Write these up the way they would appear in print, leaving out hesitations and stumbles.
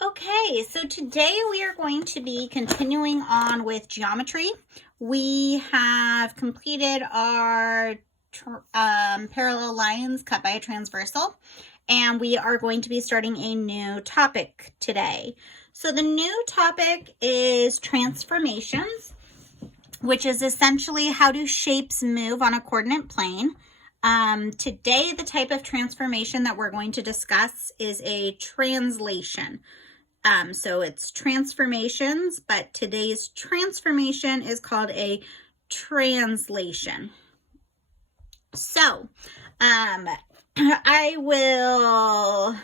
Okay, so today we are going to be continuing on with geometry. We have completed our parallel lines cut by a transversal, and we are going to be starting a new topic today. So the new topic is transformations, which is essentially how do shapes move on a coordinate plane. Today, the type of transformation that we're going to discuss is a translation. So it's transformations, but today's transformation is called a translation. So I will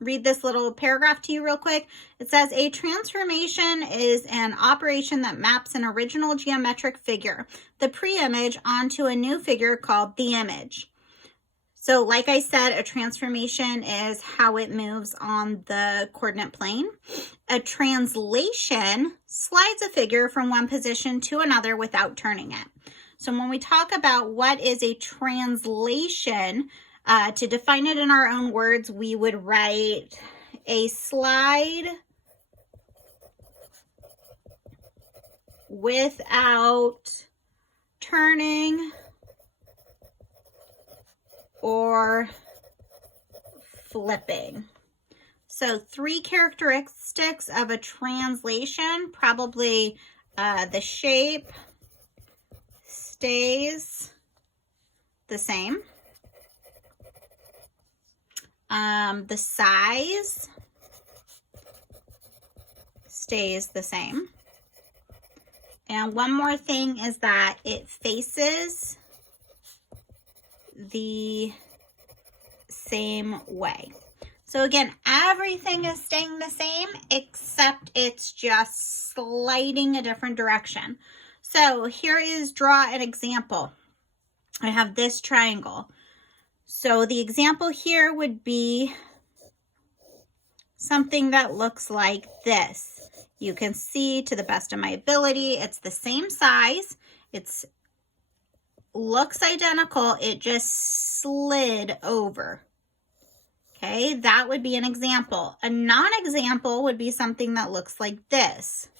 read this little paragraph to you real quick. It says, a transformation is an operation that maps an original geometric figure, the pre-image, onto a new figure called the image. So like I said, a transformation is how it moves on the coordinate plane. A translation slides a figure from one position to another without turning it. So when we talk about what is a translation, to define it in our own words, we would write a slide without turning or flipping. So 3 characteristics of a translation, probably the shape stays the same. The size stays the same. And one more thing is that it faces the same way. So again, everything is staying the same except it's just sliding a different direction. So here is draw an example. I have this triangle. So the example here would be something that looks like this. You can see, to the best of my ability, it's the same size. It's looks identical, it just slid over. Okay, that would be an example. A non-example would be something that looks like this.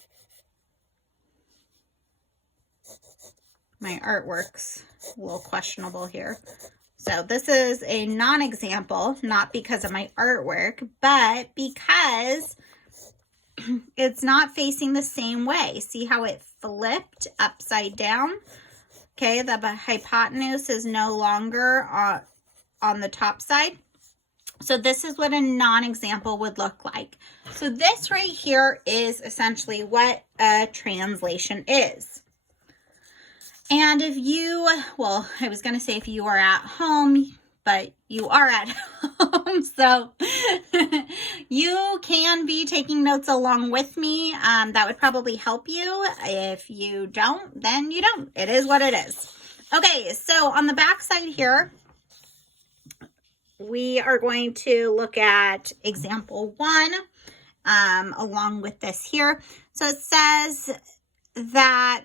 My artwork's a little questionable here. So this is a non-example, not because of my artwork, but because it's not facing the same way. See how it flipped upside down? Okay, the hypotenuse is no longer on the top side. So this is what a non-example would look like. So this right here is essentially what a translation is. And if you, well, I was going to say if you are at home, but you are at home, so you can be taking notes along with me. That would probably help you. If you don't, then you don't. It is what it is. Okay, so on the back side here, we are going to look at example 1 along with this here. So it says that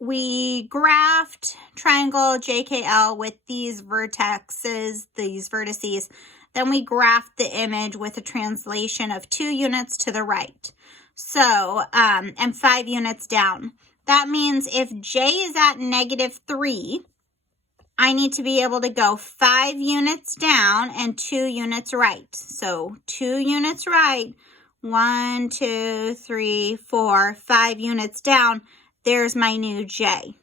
we graphed triangle JKL with these vertices, then we graphed the image with a translation of 2 units to the right. So, and 5 units down. That means if J is at -3, I need to be able to go 5 units down and 2 units right. So 2 units right, 1, 2, 3, 4, 5 units down. There's my new J.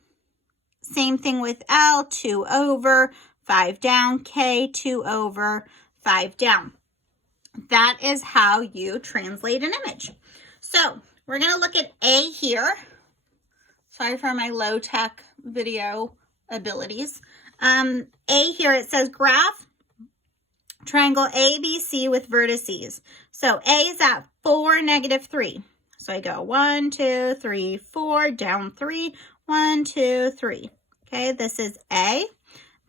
Same thing with L, 2 over, 5 down, K, 2 over, 5 down. That is how you translate an image. So we're going to look at A here. Sorry for my low-tech video abilities. A here, it says graph triangle ABC with vertices. So A is at 4, -3. So I go 1, 2, 3, 4, down 3, 1, 2, 3. Okay, this is A.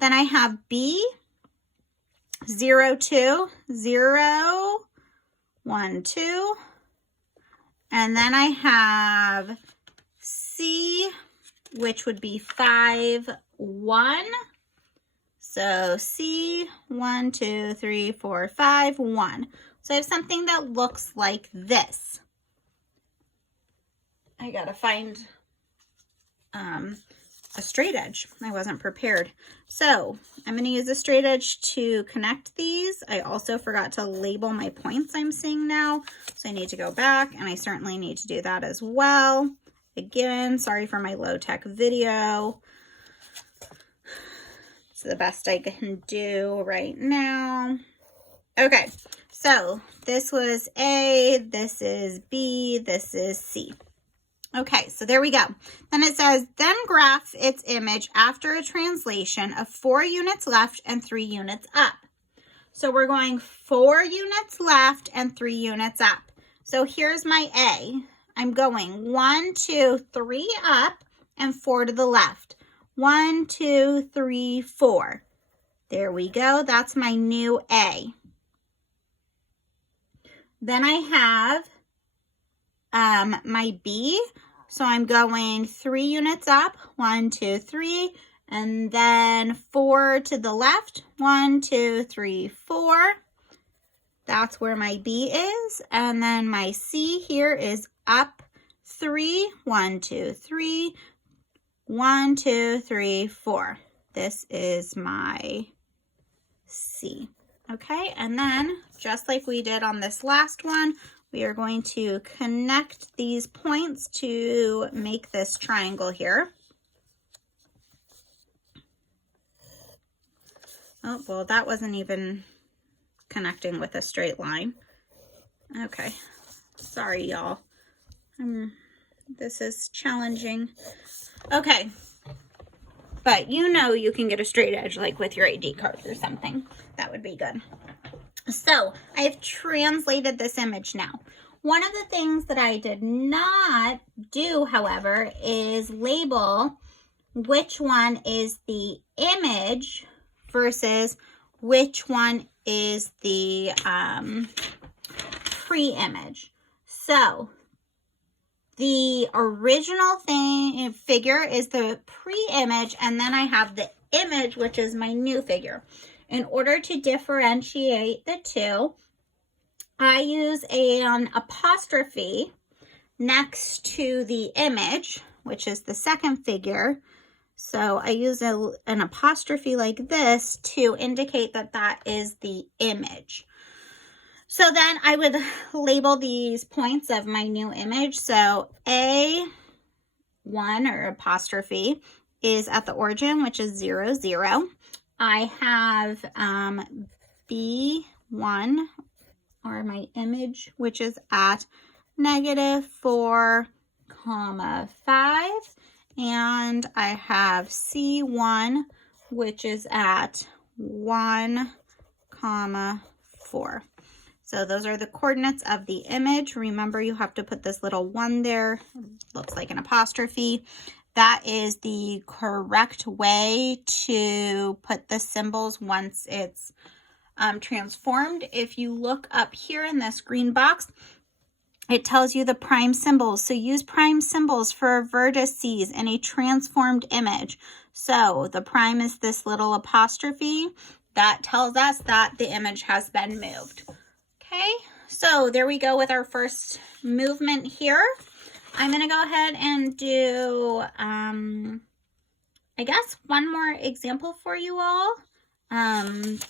Then I have B, 0, 2, 0, 1, 2. And then I have C, which would be 5, 1. So C, 1, 2, 3, 4, 5, 1. So I have something that looks like this. I gotta find a straight edge. I wasn't prepared. So I'm going to use a straight edge to connect these. I also forgot to label my points I'm seeing now. So I need to go back, and I certainly need to do that as well. Again, sorry for my low-tech video. It's the best I can do right now. Okay, so this was A, this is B, this is C. Okay, so there we go. Then it says, then graph its image after a translation of 4 units left and 3 units up. So we're going 4 units left and 3 units up. So here's my A. I'm going 1, 2, 3 up and 4 to the left. 1, 2, 3, 4. There we go. That's my new A. Then I have my B. So I'm going 3 units up, 1, 2, 3, and then 4 to the left, 1, 2, 3, 4. That's where my B is. And then my C here is up 3, 1, 2, 3, 1, 2, 3, 4. This is my C. Okay, and then just like we did on this last one, we are going to connect these points to make this triangle here. Oh, well, that wasn't even connecting with a straight line. Okay, sorry, y'all. This is challenging. Okay, but you know you can get a straight edge like with your ID card or something. That would be good. So I've translated this image now. One of the things that I did not do, however, is label which one is the image versus which one is the pre-image. So the original figure is the pre-image, and then I have the image, which is my new figure. In order to differentiate the two, I use an apostrophe next to the image, which is the second figure. So I use an apostrophe like this to indicate that that is the image. So then I would label these points of my new image. So A1 or apostrophe is at the origin, which is 0, 0. I have B1 or my image, which is at -4, 5. And I have C1, which is at 1, 4. So those are the coordinates of the image. Remember, you have to put this little 1 there. Looks like an apostrophe. That is the correct way to put the symbols once it's transformed. If you look up here in this green box, it tells you the prime symbols. So use prime symbols for vertices in a transformed image. So the prime is this little apostrophe. That tells us that the image has been moved. Okay, so there we go with our first movement here. I'm going to go ahead and do, I guess, one more example for you all,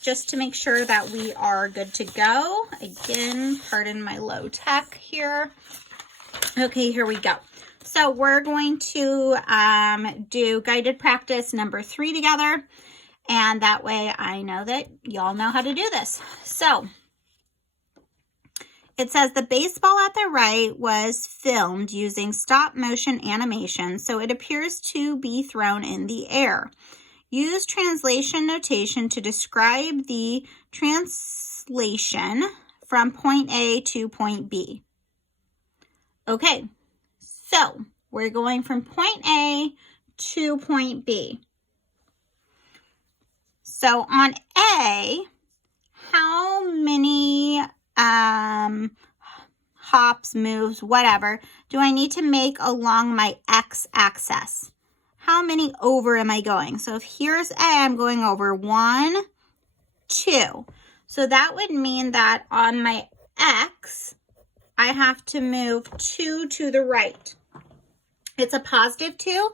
just to make sure that we are good to go. Again, pardon my low tech here. Okay, here we go. So we're going to do guided practice number 3 together, and that way I know that y'all know how to do this. So it says the baseball at the right was filmed using stop motion animation, so it appears to be thrown in the air. Use translation notation to describe the translation from point A to point B. Okay, so we're going from point A to point B. So on A, how many hops, moves, whatever, do I need to make along my x-axis? How many over am I going? So if here's A, I'm going over 1, 2. So that would mean that on my x, I have to move 2 to the right. It's a positive 2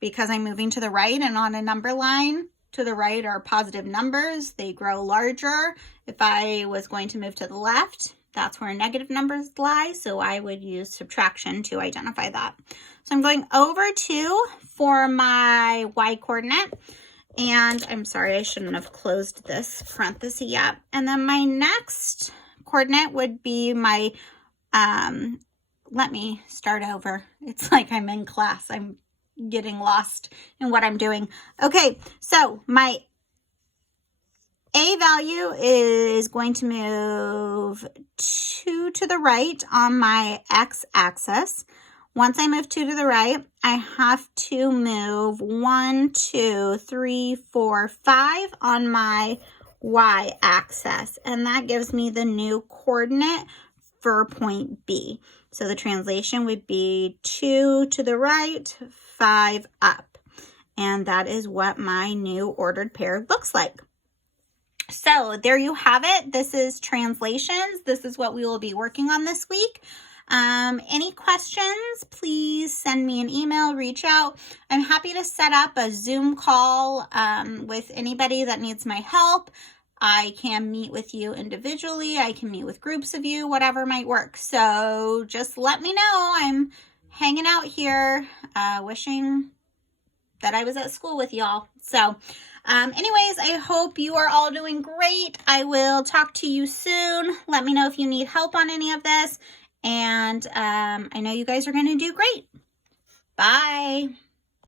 because I'm moving to the right, and on a number line to the right are positive numbers. They grow larger. If I was going to move to the left, that's where negative numbers lie, so I would use subtraction to identify that. So I'm going over 2 for my y coordinate, and I'm sorry, I shouldn't have closed this parenthesis yet. And then my next coordinate would be my, let me start over. It's like I'm in class. I'm getting lost in what I'm doing. Okay, so my A value is going to move 2 to the right on my x-axis. Once I move 2 to the right, I have to move 1, 2, 3, 4, 5 on my y-axis. And that gives me the new coordinate for point B. So the translation would be 2 to the right, 5 up. And that is what my new ordered pair looks like. So there you have it. This is translations. This is what we will be working on this week. Any questions, please send me an email, reach out. I'm happy to set up a Zoom call with anybody that needs my help. I can meet with you individually. I can meet with groups of you, whatever might work. So just let me know. I'm hanging out here, wishing that I was at school with y'all. So anyways, I hope you are all doing great. I will talk to you soon. Let me know if you need help on any of this. And I know you guys are going to do great. Bye.